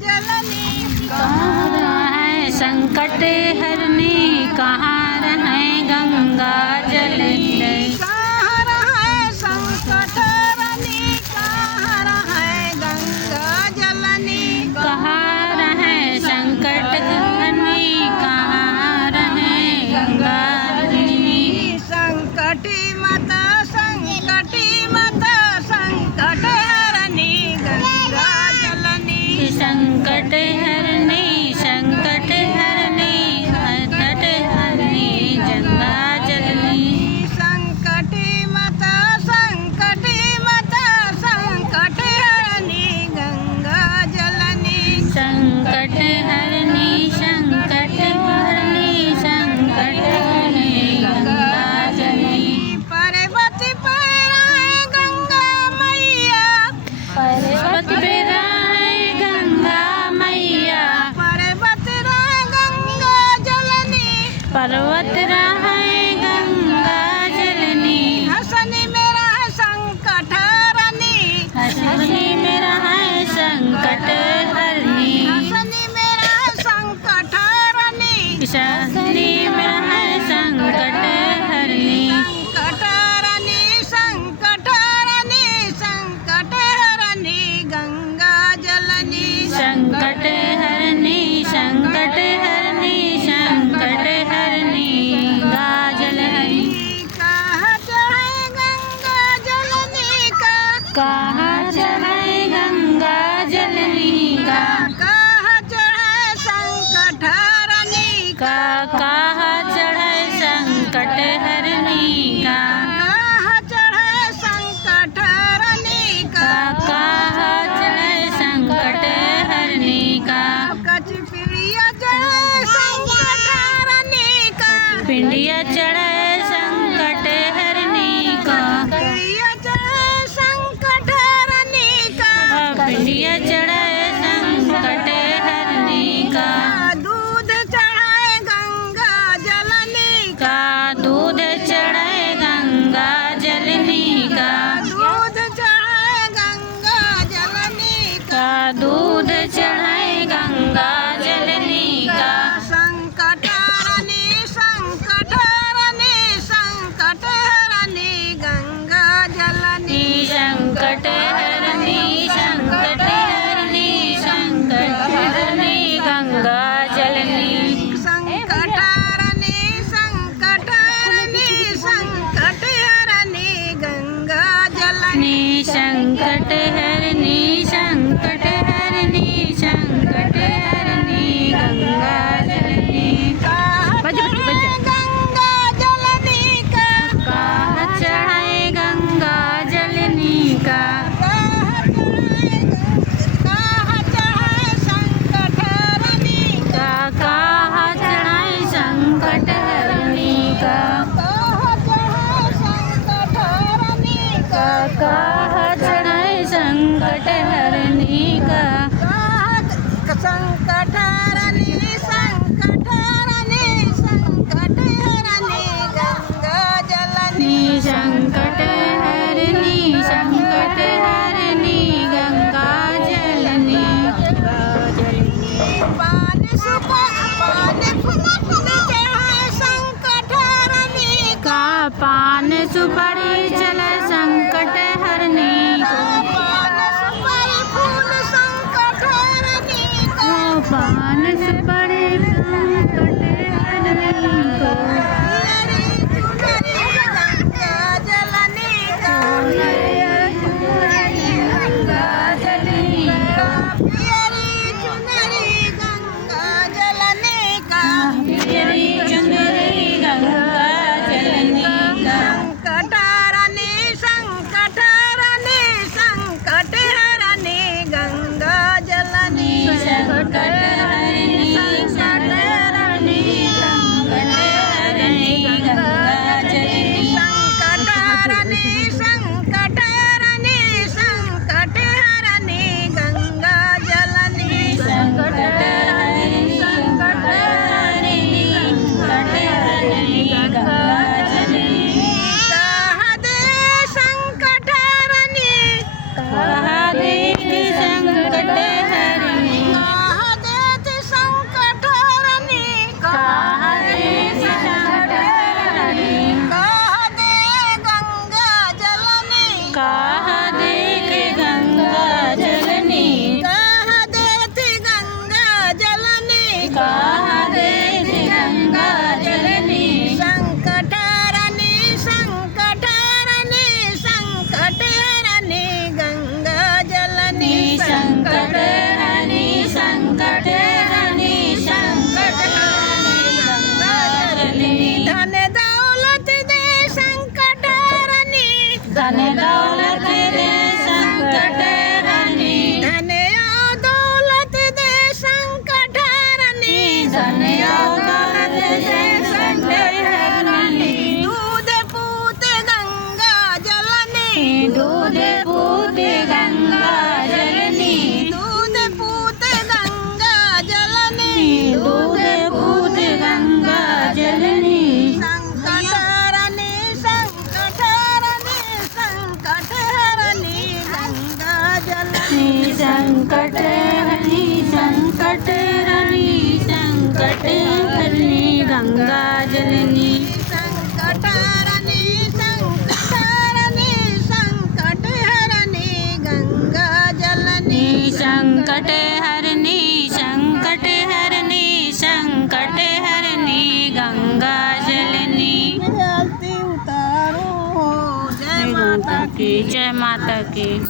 जलनी कहाँ है संकट हरनी, कहाँ है गंगा जलनी। कहाँ है संकट हरनी, कहाँ है गंगा जलनी। कहाँ है संकट हरनी, कहाँ है गंगा जलनी। संकटी मत संकट हरनी गंगा जलनी। संकट हरनी, संकट हरनी, संकट हरनी गंगा जलनी। संकटी मत संकट हरनी गंगा जलनी। संकट हरनी, संकट हरनी, संकट हरनी गंगा जलनी। पर्वत पर है गंगा मैया, पर्वत पे है गंगा मैया, पर्वत रहे गंगा जलनी। पर्वत है गंगा जलनी। हसनी मेरा है संकट हरनी, हसनी मेरा है संकट हरनी। हसनी मेरा है संकट हरनी। हसनी मेरा है संकट हरनी। संकट हरनी, संकट हरनी, संकट हरनी गंगा जलनी। संकट हरनी, संकट हरनी, संकट हरनी गंगा जलनी। कहाँ चढ़े गंगा जलनी का, कहाँ चढ़े गंगा जलनी का, कहाँ चढ़े संकट हरनी का। कहाँ चढ़े संकट हरनी का, कहाँ चढ़े संकट हरनी का। कहाँ चढ़े संकट हरनी का। कच पिड़िया चढ़े संकट हरनी का, पिंडिया चढ़े संकट हरनी का, पिड़िया चढ़े संकट हरनी का। पिंडिया चढ़े संकट हरनी का। दूध चढ़ाए गंगा जलनी का, का दूध चढ़े गंगा जलनी का, दूध चढ़ाए गंगा जलनी का। का दूध चढ़े गंगा जलनी का। संकट हरनी, संकट हरनी, संकट हरनी गंगा जलनी। संकट हरनी, संकट हरनी, संकट हरनी गंगा जलनी। संकट हरनी, संकट हरनी, संकट हरनी गंगा जलनी। संकट हरनी, संकट हरनी, संकट हरनी गंगा जलनी। कहाँ चढ़े गंगा जलनी का, कहाँ चढ़े गंगा जलनी का, कहाँ चढ़े संकट हरनी का। कहाँ चढ़े संकट हरनी का, कहाँ चढ़े संकट हरनी का। कहाँ चढ़े संकट हरनी का। संकट हरनी, संकट हरनी, संकट हरनी गंगा जलनी। संकट हरनी, संकट हरनी गंगा जलनी। पान फूल चढ़ाए संकट हरनी का। का पान सुपारी चले संकट हरनी को, पान सुपारी फूल संकट हरनी का। पान सुपारी संकट हरनी को। हरी चुनरी गंगा जलनी का। गंगा जलनी का, हरी चुनरी गंगा जलनी का। तेरी चुनरी गंगा जलनी का। संकट हरनी, संकट हरनी, संकट हरनी गंगा जलनी। संकट हरनी, संकट हरनी संकट हरनी संकट हरनी गंगा जलनी संकट हरनी संकट हरनी संकट हरनी गंगा जलनी संकट हरनी संकट हरनी संकट हरनी गंगा जलनी आरती उतारो जय माता की जय माता की।